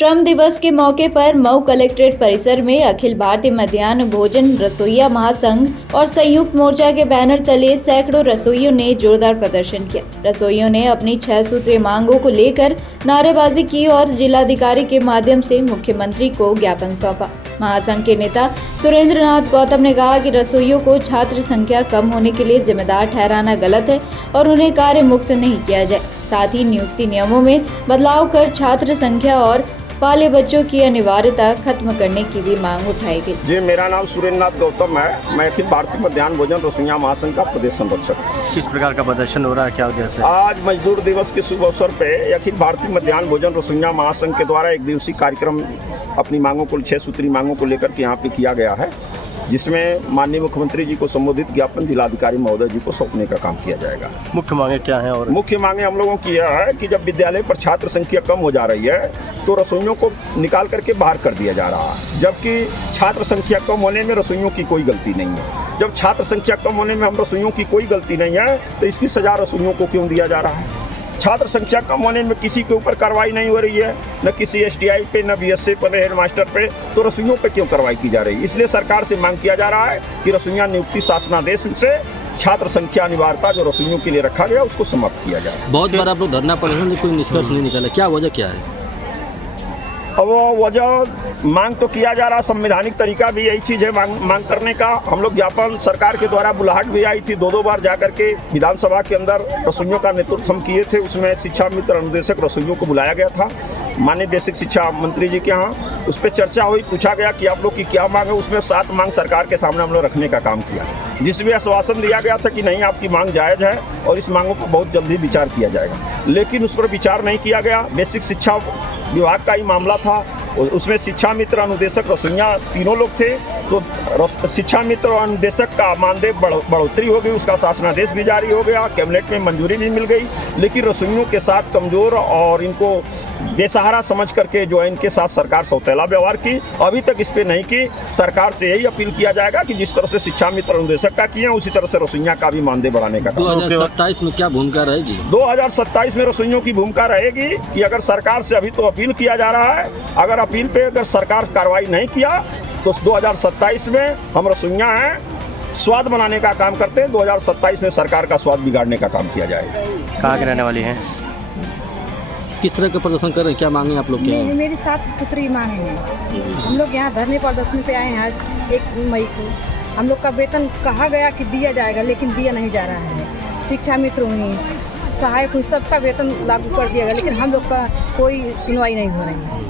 श्रम दिवस के मौके पर मऊ कलेक्ट्रेट परिसर में अखिल भारतीय मध्याह्न भोजन रसोइया महासंघ और संयुक्त मोर्चा के बैनर तले सैकड़ों रसोइयों ने जोरदार प्रदर्शन किया। रसोइयों ने अपनी 6 सूत्रीय मांगों को लेकर नारेबाजी की और जिलाधिकारी के माध्यम से मुख्यमंत्री को ज्ञापन सौंपा। महासंघ के नेता सुरेंद्र नाथ गौतम ने कहा कि रसोइयों को छात्र संख्या कम होने के लिए जिम्मेदार ठहराना गलत है और उन्हें कार्य मुक्त नहीं किया जाए। साथ ही नियुक्ति नियमों में बदलाव कर छात्र संख्या और पाले बच्चों की अनिवार्यता खत्म करने की भी मांग उठाई गई। जी, मेरा नाम सुरेंद्र नाथ गौतम है। मैं अखिल भारतीय मध्याह्न भोजन रसोइया महासंघ का प्रदेश संरक्षक हूँ। किस प्रकार का प्रदर्शन हो रहा है, क्या उद्देश्य है? आज मजदूर दिवस के शुभ अवसर पे अखिल भारतीय मध्याह्न भोजन रसोइया महासंघ के द्वारा एक दिवसीय कार्यक्रम अपनी मांगों को 6 सूत्रीय मांगों को लेकर के यहाँ पे किया गया है, जिसमें माननीय मुख्यमंत्री जी को संबोधित ज्ञापन जिलाधिकारी महोदय जी को सौंपने का काम किया जाएगा। मुख्य मांगे क्या है? और मुख्य मांगे हम लोगों की यह है कि जब विद्यालय पर छात्र संख्या कम हो जा रही है तो रसोइयों को निकाल करके बाहर कर दिया जा रहा है, जबकि छात्र संख्या कम होने में रसोइयों की कोई गलती नहीं है। जब छात्र संख्या कम होने में हम रसोइयों की कोई गलती नहीं है तो इसकी सजा रसोइयों को क्यों दिया जा रहा है? छात्र संख्या कम होने में किसी के ऊपर कार्रवाई नहीं हो रही है, न किसी एसटीआई पे, न बीएसए पर, हेडमास्टर पे, तो रसोइयों पे क्यों कार्रवाई की जा रही है? इसलिए सरकार से मांग किया जा रहा है कि रसोइया नियुक्ति शासनादेश से छात्र संख्या अनिवार्यता जो रसोइयों के लिए रखा गया उसको समाप्त किया जाए। बहुत बार आप लोग धरना प्रदर्शन कोई निष्कर्ष नहीं निकाला, क्या वजह क्या है? अब वो वजह मांग तो किया जा रहा, संवैधानिक तरीका भी यही चीज़ है मांग करने का। हम लोग ज्ञापन सरकार के द्वारा बुलाहट भी आई थी, 2 बार जा करके विधानसभा के अंदर रसोइयों का नेतृत्व हम किए थे। उसमें शिक्षा मित्र अनुदेशक रसोइयों को बुलाया गया था माननीय बेसिक शिक्षा मंत्री जी के यहाँ। उस पर चर्चा हुई, पूछा गया कि आप लोग की क्या मांग है। उसमें 7 मांग सरकार के सामने हम लोग रखने का काम किया, जिसमें आश्वासन दिया गया था कि नहीं, आपकी मांग जायज़ है और इस मांगों को बहुत जल्दी विचार किया जाएगा। लेकिन उस पर विचार नहीं किया गया। बेसिक शिक्षा विभाग का ही मामला था, उसमें शिक्षा मित्र अनुदेशक रसोइया तीनों लोग थे। तो शिक्षा मित्र और अनुदेशक का मानदेय बढ़ोतरी हो गई, उसका शासनादेश भी जारी हो गया, कैबिनेट में मंजूरी भी मिल गई। लेकिन रसोइयों के साथ कमज़ोर और इनको बेसहारा समझ करके जो है इनके साथ सरकार सौतेला व्यवहार की। अभी तक इस पर नहीं की। सरकार से यही अपील किया जाएगा कि जिस तरह से शिक्षा मित्र अनुदेशक का किए उसी तरह से रसोइया का भी मानदेय बढ़ाने का। 2027 में क्या भूमिका रहेगी? 2027 में रसोइयों की भूमिका रहेगी कि अगर सरकार से अभी तो अपील किया जा रहा है, अगर अपील पे अगर सरकार कार्रवाई नहीं किया तो 2027 में हम रसोइया हैं, स्वाद बनाने का काम करते हैं। 2027 में सरकार का स्वाद बिगाड़ने का काम किया जाएगा। कहाँ के रहने वाली हैं? किस तरह का प्रदर्शन कर रहे हैं, क्या मांगे आप लोग? क्या है? मेरी 7 सूत्रीय मांग है। हम लोग यहाँ धरने प्रदर्शन पे आए हैं आज 1 मई को। हम लोग का वेतन कहा गया कि दिया जाएगा, लेकिन दिया नहीं जा रहा है। शिक्षा मित्र हुई, सहायक हुई, सबका वेतन लागू कर दिया गया, लेकिन हम लोग का कोई सुनवाई नहीं हो रही है।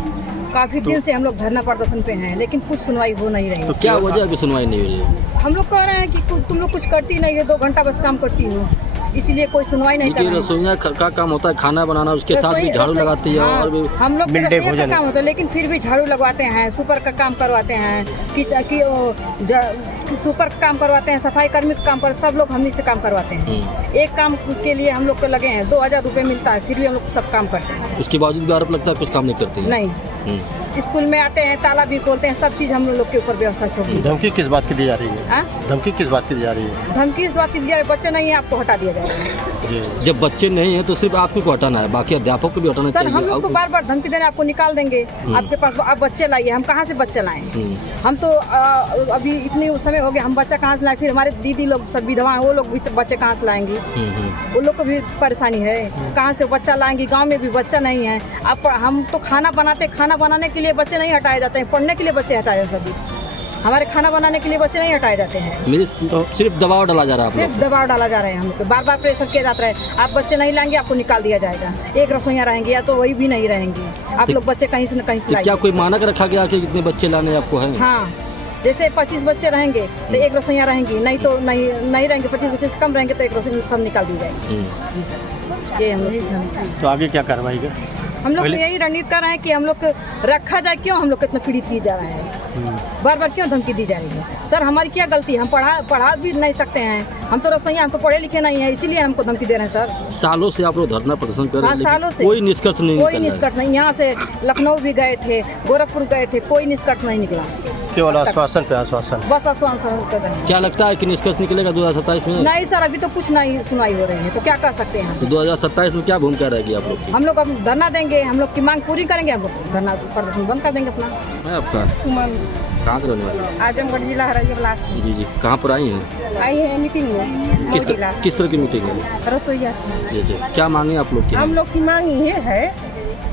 काफ़ी दिन से हम लोग धरना प्रदर्शन पे हैं, लेकिन कुछ सुनवाई हो नहीं रही। तो क्या वजह है कि सुनवाई नहीं हो रही है? हम लोग कह रहे हैं कि तुम लोग कुछ करती नहीं है, 2 घंटा बस काम करती हो, इसीलिए कोई सुनवाई नहीं कर रही है। रसोइया का काम होता है खाना बनाना, उसके साथ भी झाड़ू लगाती है। और भी हम लोग रसोइया का काम होता है, लेकिन फिर भी झाड़ू लगवाते हैं, सुपर का काम करवाते हैं, सुपर का काम करवाते हैं, सफाई कर्मी का काम कर, सब लोग हमनी से काम करवाते हैं। एक काम के लिए हम लोग को लगे हैं 2000 रुपये मिलता है, फिर भी हम लोग सब काम करते हैं। उसके बावजूद भी आरोप लगता है कुछ काम नहीं करते? नहीं, स्कूल में आते हैं, ताला भी खोलते हैं, सब चीज़ हम लोग के ऊपर व्यवस्था छोड़ी। धमकी किस बात की दी जा रही है? धमकी किस बात की दी जा रही है? धमकी इस बात की दी जा रही है, बच्चे नहीं है आपको हटा दिया जाएगा। जब बच्चे नहीं है तो सिर्फ आपको को हटाना है, बाकी अध्यापक को भी हटाना चाहिए। हम लोग को बार धमकी देने, आपको निकाल देंगे, आपके पास आप बच्चे लाइए। हम कहाँ से बच्चे लाएं? हम तो अभी इतनी समय हो गया, हम बच्चा कहाँ से लाएं? फिर हमारे दीदी लोग सब विधवा हैं, वो लोग भी बच्चे कहाँ से लाएंगी? वो लोग को भी परेशानी है, कहाँ से बच्चा लाएंगी? गाँव में भी बच्चा नहीं है। अब हम तो खाना बनाने के लिए बच्चे नहीं हटाए जाते हैं, पढ़ने के लिए बच्चे हटाए जाते हैं। हमारे खाना बनाने के लिए बच्चे नहीं हटाए जाते हैं। सिर्फ दबाव डाला जा रहा है, सिर्फ दबाव डाला जा रहा है। हम लोग बार प्रेशर किया जाता है, आप बच्चे नहीं लाएंगे आपको निकाल दिया जाएगा। एक रसोइया रहेंगी या तो वही भी नहीं रहेंगी, आप लोग बच्चे कहीं से न कहीं से लाएंगे। क्या कोई मानक रखा गया कि कितने बच्चे लाने आपको है? हाँ, जैसे 25 बच्चे रहेंगे तो 1 रसोइया रहेंगी, नहीं तो नहीं रहेंगे। 25 बच्चे से कम रहेंगे तो 1 रसोइया सब निकाल दी जाएगी। ये हम लोग तो आगे क्या कार्रवाई का? हम लोग यही रणनीति कर रहे हैं कि हम लोग रखा जाए। क्यों हम लोग कितना पीड़ित किए जा रहे हैं, बार धमकी क्यों दी जा रही है? सर हमारी क्या गलती है? हम पढ़ा भी नहीं सकते हैं, हम तो रसोइया, हम तो पढ़े लिखे नहीं है, इसीलिए हमको धमकी दे रहे हैं। सर सालों से आप लोग धरना प्रदर्शन कर रहे हैं, सालों से कोई निष्कर्ष नहीं। यहाँ से लखनऊ भी गए थे, गोरखपुर गए थे, कोई निष्कर्ष नहीं निकला। केवल आश्वासन पे आश्वासन, बस आश्वासन कर रहे हैं। क्या लगता है कि निष्कर्ष निकलेगा 2027 में? नहीं सर, अभी तो कुछ नहीं सुनवाई हो रही है, तो क्या कर सकते हैं? तो 2027 में क्या भूमिका रहेगी आप लोग की? हम लोग अब धरना देंगे। देंगे, हम लोग की मांग पूरी करेंगे, हम लोग धरना प्रदर्शन बंद कर देंगे अपना। मैं आपका सुमन, कहाँ से रहने वाले? आजमगढ़ जिला हरियाणा जी जी, कहाँ पर आई हैं? आई है मीटिंग में, मऊ जिला किस तरह की मीटिंग है? रसोईया। जी जी, क्या मांगे आप लोग की? हम लोग की मांग ये है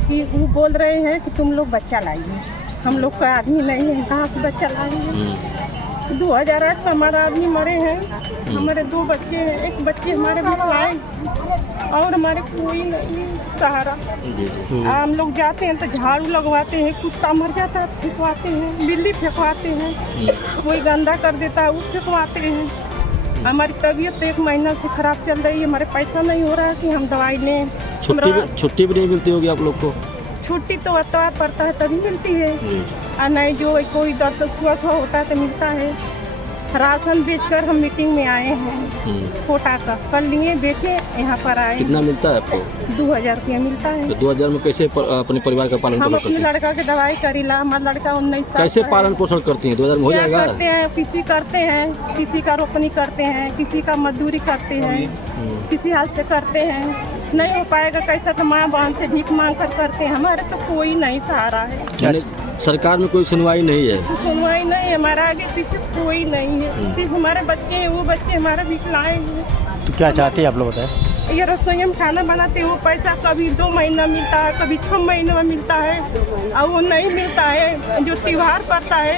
कि वो बोल रहे हैं कि तुम लोग बच्चा लाइए, हम लोग का आदमी नहीं है, कहाँ से बच्चा लाएंगे। 2008 में हमारा आदमी मरे हैं, हमारे 2 बच्चे हैं, एक बच्चे हमारे विकलांग और हमारे कोई नहीं सहारा। हम लोग जाते हैं तो झाड़ू लगवाते हैं, कुत्ता मर जाता है फेंकवाते हैं, बिल्ली फेंकवाते हैं, कोई गंदा कर देता है वो फेंकवाते हैं। हमारी तबीयत 1 महीना से खराब चल रही है, हमारे पैसा नहीं हो रहा है कि हम दवाई लें। छुट्टी भी नहीं मिलती होगी आप लोग को? छुट्टी तो अतवार पड़ता है तभी मिलती है, और नहीं जो कोई दर्द स्वस्थ होता है तो मिलता है। राशन बेचकर हम मीटिंग में आए हैं, कोटा का कल लिए बेचे, यहाँ पर आए। कितना मिलता है आपको? 2000 रुपया मिलता है। तो 2000 में कैसे अपने परिवार का पालन हम पोषण अपने करते हैं? लड़का के दवाई करीला, हमारा लड़का 19 साल कैसे का है। पालन पोषण करती हैं? 2000 में हो क्या जाएगा? करते हैं, किसी करते हैं, किसी का रोपनी करते हैं, किसी का मजदूरी करते हैं, किसी हाल से करते हैं। नहीं हो पाएगा कैसा तो माँ बहन से भीख मांग कर करते हैं, हमारे तो कोई नहीं सहारा है। यानी सरकार में कोई सुनवाई नहीं है? सुनवाई नहीं, हमारा आगे पीछे कोई नहीं है, सिर्फ हमारे बच्चे हैं, वो बच्चे हमारे विकलांग हैं। तो क्या चाहते हैं आप लोग बताएं? ये रसोई में खाना बनाते हैं, वो पैसा कभी 2 महीना मिलता है, कभी 6 महीने में मिलता है, और वो नहीं मिलता है। जो त्योहार पड़ता है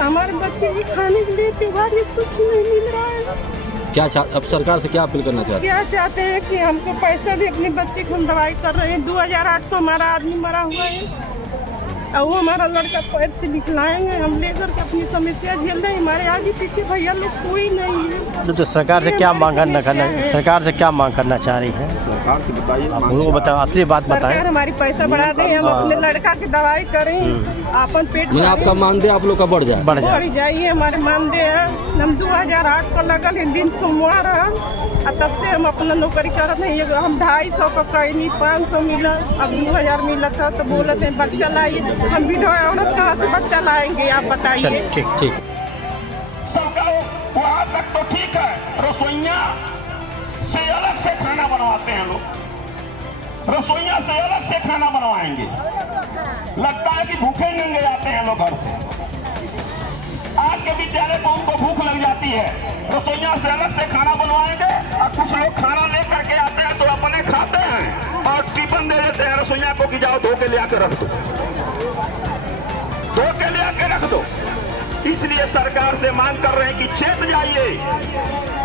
हमारे बच्चे भी खाने के लिए त्योहार, ये कुछ नहीं मिल रहा है। अब सरकार से क्या अपील करना चाहते हैं? क्या चाहते हैं कि हमको पैसा भी, अपने बच्चे को हम दवाई कर रहे हैं। 2008 को हमारा आदमी मरा हुआ है, और वो हमारा लड़का पैर से दिखलाएंगे, हम लेकर के अपनी समस्या झेल रहे हैं। हमारे आगे पीछे भैया लोग कोई नहीं है। तो सरकार से क्या मांग करना सरकार से क्या मांग करना चाह रही है? सरकार से बताइए, आप लोगों को बताओ, असली बात बताएं। सरकार हमारी पैसा बढ़ा दे, हम अपने लड़का की दवाई करें, अपन पेट नहीं, आपका मानदेय आप लोग का बढ़ जाए? बढ़ जाए। बढ़ जाइए, हमारे मानदेय है। हम 2008 को लगल है, दिन सोमवार है, और तब से हम अपना नौकरी करते हैं। हम 250 का कहीं 500 मिला, अब 2000 मिला था, तो बोलते हैं बच्चा लाइए। हम विधवा औरत कहाँ से बच्चा लाएंगे, आप बताइए। ठीक। सबका वहाँ तक तो ठीक है, रसोइया से अलग से खाना बनवाते हैं लोग, रसोइया से अलग से खाना बनवाएंगे। लगता है कि भूखे नंगे जाते हैं लोग घर से। आज के विद्यालय को उनको भूख लग जाती है, रसोइया से अलग से खाना बनवाएंगे, और कुछ लोग खाना लेकर के आते हैं तो अपने खाते हैं और टिफिन दे देते हैं रसोइया को कि जाओ धो के ले आकर रख दो, धो के ले आके रख दो। इसलिए सरकार से मांग कर रहे हैं कि चेत जाइए,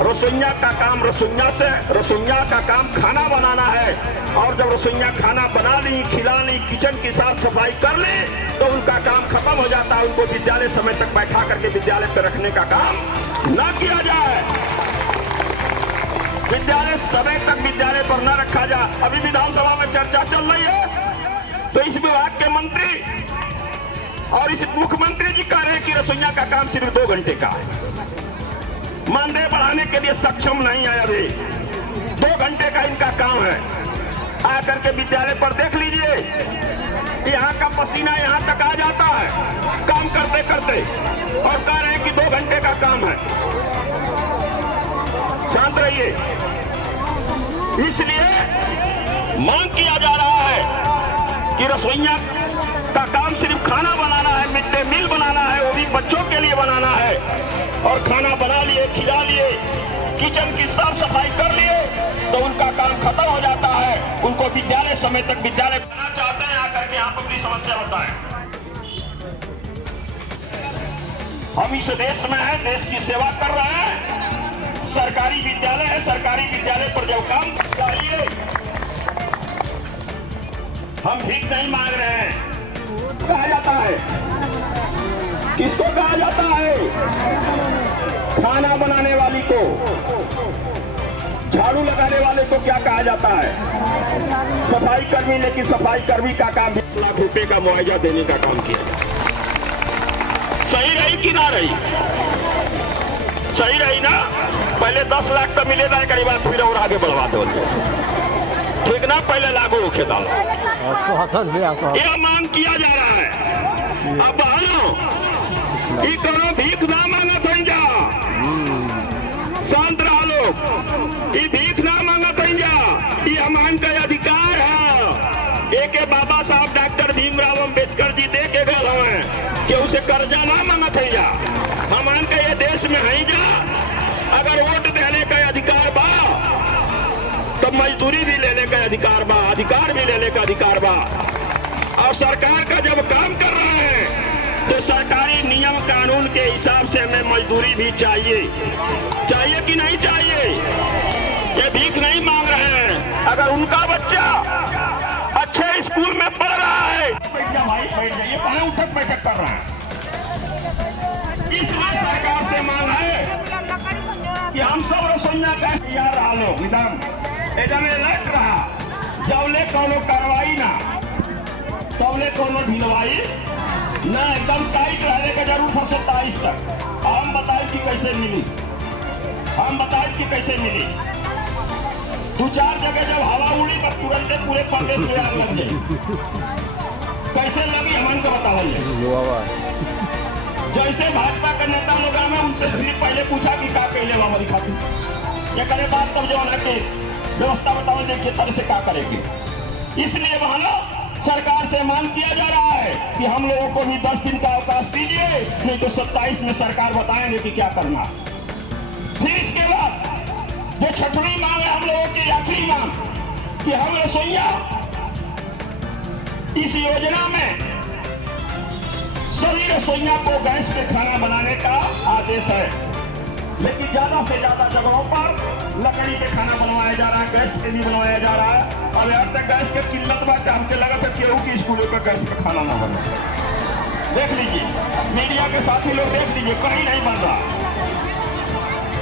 रसोइया का काम रसोइया का काम खाना बनाना है, और जब रसोइया खाना बना ली, खिला ली, किचन की साफ सफाई कर ले, तो उनका काम खत्म हो जाता है। उनको विद्यालय समय तक बैठा करके विद्यालय पर रखने का काम न किया जाए, विद्यालय समय तक विद्यालय पर न रखा जाए। अभी विधानसभा में चर्चा चल रही है, तो इस विभाग के मंत्री और इस मुख्यमंत्री जी कह रहे हैं कि रसोइया का काम सिर्फ 2 घंटे का है, मानदेय बढ़ाने के लिए सक्षम नहीं है। अभी 2 घंटे का इनका काम है। आकर के विद्यालय पर देख लीजिए, यहाँ का पसीना यहाँ तक आ जाता है काम करते करते, और कह रहे हैं कि 2 घंटे का काम है। शांत रहिए। इसलिए मांग किया जा रहा है कि रसोइया का काम सिर्फ खाना बनाना है, मिड डे मील बनाना है, वो भी बच्चों के लिए बनाना है। और खाना बना लिए, खिला लिए, किचन की साफ सफाई कर लिए, तो उनका काम खत्म हो जाता है। उनको विद्यालय समय तक विद्यालय बनाना चाहते हैं, आकर के यहाँ पर अपनी समस्या बताएं। हम इस देश में हैं, देश की सेवा कर रहे हैं। सरकारी विद्यालय है, सरकारी विद्यालय पर जब काम चाहिए, हम भीख नहीं मांग रहे हैं। कहा जाता है, किसको कहा जाता है? खाना बनाने वाली को, झाड़ू लगाने वाले को क्या कहा जाता है? सफाई कर्मी। लेकिन सफाई कर्मी का काम 20 लाख रुपए का मुआवजा देने का काम किया। सही रही कि ना रही? सही रही ना? पहले 10 लाख तो मिले था, करीब फिर और आगे बढ़वा दो, ठीक ना? पहले लागू होके डालो, यह मांग किया जा रहा है। अब बहनों, करो भीख ना मांगा था, शांत रहा लोग। ये भीख ना मांगा था, ये हमारे का अधिकार है। एक बाबा भीमराव अम्बेडकर जी दे के गए हैं कि उसे कर्जा ना मांगत है जा। हम के ये देश में है जा, अगर वोट देने का अधिकार बा तब मजदूरी भी लेने का अधिकार बा, अधिकार भी लेने का अधिकार बा। और सरकार का जब काम कर रहे हैं तो सरकारी नियम कानून के हिसाब से हमें मजदूरी भी चाहिए, चाहिए कि नहीं चाहिए? ये भीख नहीं मांग रहे हैं। अगर उनका बच्चा अच्छे स्कूल में पढ़ रहा है, भाई बैठ जाइए, कहाँ उठक बैठक कर रहा है? इसलिए सरकार से मांग है कि हम सब रसोईया का तैयार रहा लो विधान एजने लट रहा, जबले कोनो कार्रवाई ना तबले कोनो ढिलवाई ना, एकदम टाइट रहने का जरूर था 27 तक। हम बताए कि कैसे मिली, हम बताए कि कैसे मिली। 2-4 जगह जब हवा उड़ी तो तुरंत पूरे पौधे तैयार लग गए। कैसे लगी हमन को बताओ। जैसे भाजपा के नेता लोग आए उनसे पहले पूछा कि का कहले बाबा दिखाती, ये करे बात तब जो के व्यवस्था बताओ देखिए तरह से क्या करेंगे। इसलिए वहां सरकार से मांग किया जा रहा है कि हम लोगों को भी 10 दिन का अवकाश दीजिए, नहीं तो 27 में सरकार बताएंगे कि क्या करना। फिर इसके बाद जो छठवीं मांग है हम लोगों की आखिरी मांग कि हम रसोईया इस योजना में सभी रसोईया को गैस पे खाना बनाने का आदेश है, लेकिन ज्यादा से ज्यादा जगहों पर लकड़ी पे खाना बनवाया जा रहा है, गैस पे भी बनवाया जा रहा है। और यहाँ तक गैस की किल्लत बात हमसे लगा था केहू की स्कूलों पर गैस पे खाना ना बने। देख लीजिए, मीडिया के साथी लोग देख लीजिए, कहीं नहीं बन रहा,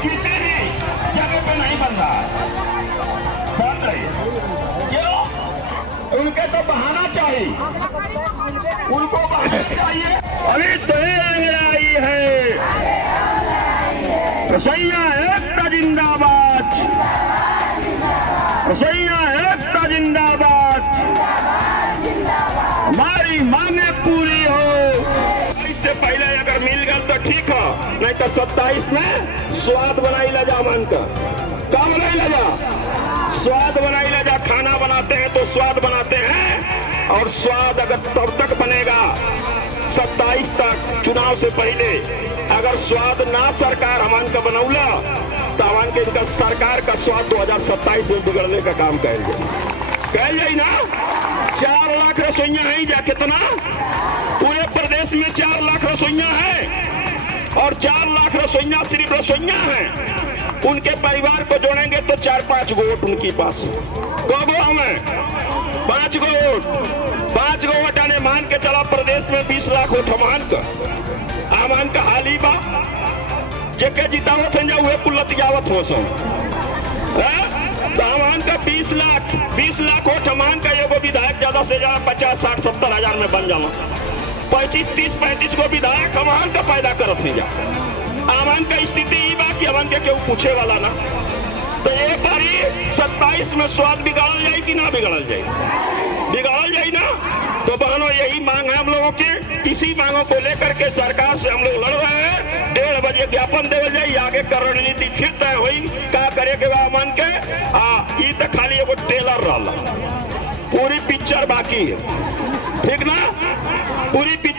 किसी भी जगह पे नहीं बन रहा। समझ रहिए क्यों? उनके तो बहाना चाहिए, उनको बहाना चाहिए। अभी दहेज आई है, रसोईया एकता जिंदाबाद, रसोईया एकता जिंदाबाद, हमारी मांगे पूरी हो। इससे पहले अगर मिल गया तो ठीक है, नहीं तो 27 में स्वाद बनाई ला जा। मन का क्या बनाई ला जा? स्वाद बनाई ला जा। खाना बनाते हैं तो स्वाद बनाते हैं, और स्वाद अगर तब तक बनेगा 27 तक चुनाव से पहले। अगर स्वाद ना सरकार हमान का बनौला तो हमान के इनका सरकार का स्वाद 2027 में बिगड़ने का काम कह जाए ना। 4 लाख रसोईया है जा, कितना पूरे प्रदेश में 4 लाख रसोईया है, और 4 लाख रसोईया सिर्फ रसोईया हैं। उनके परिवार को जोड़ेंगे तो 4-5 वोट उनके पास। कौगो हमें 5 वोट, 5 वोट आने मान के चला प्रदेश में 20 लाख वोट हमान का। आमान का हाल ही बा जेके जितावत है जा कुल लतियावत हो सो। तो हमान का 20 लाख वोट हमान का एगो विधायक ज्यादा से ज्यादा 50-60-70 हजार में बन जावा। 25-30-35 को विधायक हमान का पैदा करत है जा। आमान का स्थिति ये बा कि हमान के केहू पूछे वाला ना। तो ये बारी 27 में स्वाद बिगाड़ल जाए कि ना बिगाड़ल जाए? बिगाड़ल जाए ना। तो बहनों यही मांग है हम लोगों की। इसी मांगों को लेकर के सरकार से हम लोग लड़ रहे हैं। 1:30 बजे ज्ञापन देवल जाए, आगे का रणनीति फिर तय हुई क्या करे के बा मन के। ये तो खाली एगो टेलर रहा, पूरी पिक्चर बाकी है, ठीक ना? पूरी